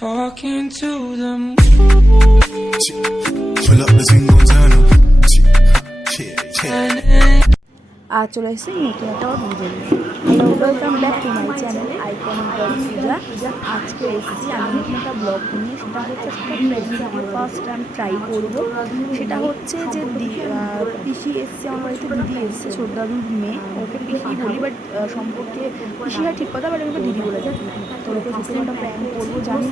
Talking to them. Pull up the single turn up. আর চলে এসেছি নতুন একটা video. Hello, welcome back to my channel icon Puja. আজকে এসেছি আমি নতুন একটা ব্লগ নিয়ে। সেটা হচ্ছে একটা প্র্যাঙ্ক আমি ফার্স্ট টাইম ট্রাই করবো। সেটা হচ্ছে যে পিসি এসছে আমার বাড়িতে, দিদি এসছে, ছোট দাদুর মেয়ে। ওকে পিসি বলি, বাট সম্পর্কে পিসি হয় ঠিক কথা, বাট আমি দিদি বলে থাকি। তো ওকে সত্যি একটা প্র্যাঙ্ক করবো, জানি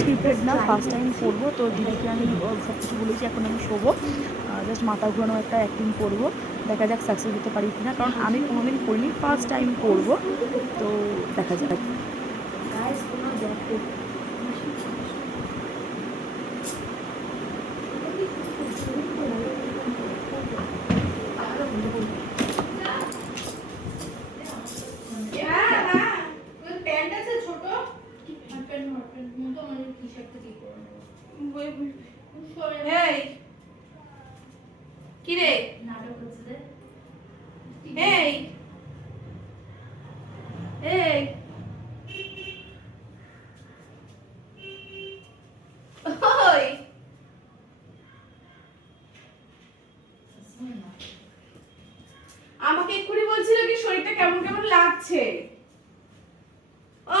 স্ক্রিপ্টেড না, ফার্স্ট টাইম করবো। তো দিদিকে আমি সব কিছু বলেছি, এখন আমি শোবো, জাস্ট মাথা ঘোরানো একটা অ্যাক্টিং করবো। দেখা যাক সাকসেস হতে পারি কিনা, কারণ আমি কোনোদিন করিনি, ফার্স্ট টাইম করবো। তো দেখা যাক। কি রে নাটক হচ্ছে এই এই ওই আমাকে এক্ষুনি বলছিল কি শরীরটা কেমন কেমন লাগছে।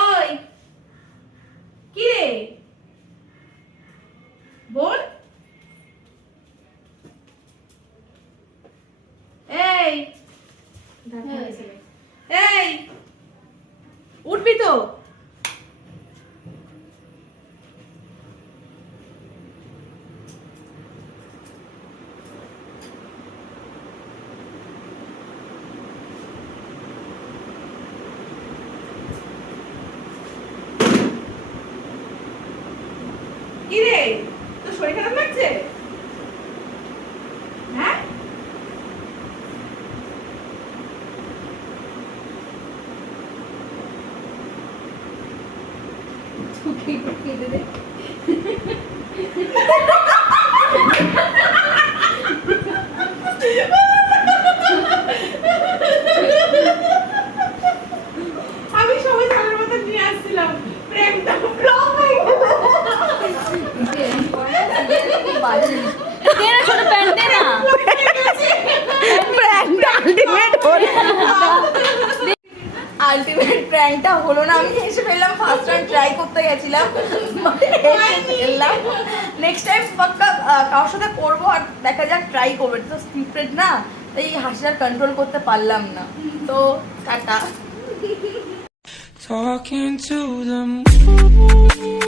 ওই কি রে বল। এই এই উঠবি তো? কি রে তোর শরীর খারাপ লাগছে? হ্যাঁ আমি সবাই জানার মতো নিয়ে আসছিলাম, প্র্যাঙ্কটা ফ্লপ হয়ে গেল। আলটিমেট প্র্যাঙ্কটা হলো না, আমি হেসে ফেললাম। ফার্স্ট টাইম ট্রাই করতে গেছিলাম, ফেললাম। নেক্সট টাইম পাক্কা কারোর সাথে করবো, আর দেখা যাক, ট্রাই করবো। তো স্ক্রিপ্টেড না, তাই হাসিটা কন্ট্রোল করতে পারলাম না। তো টাটা। Talking to them.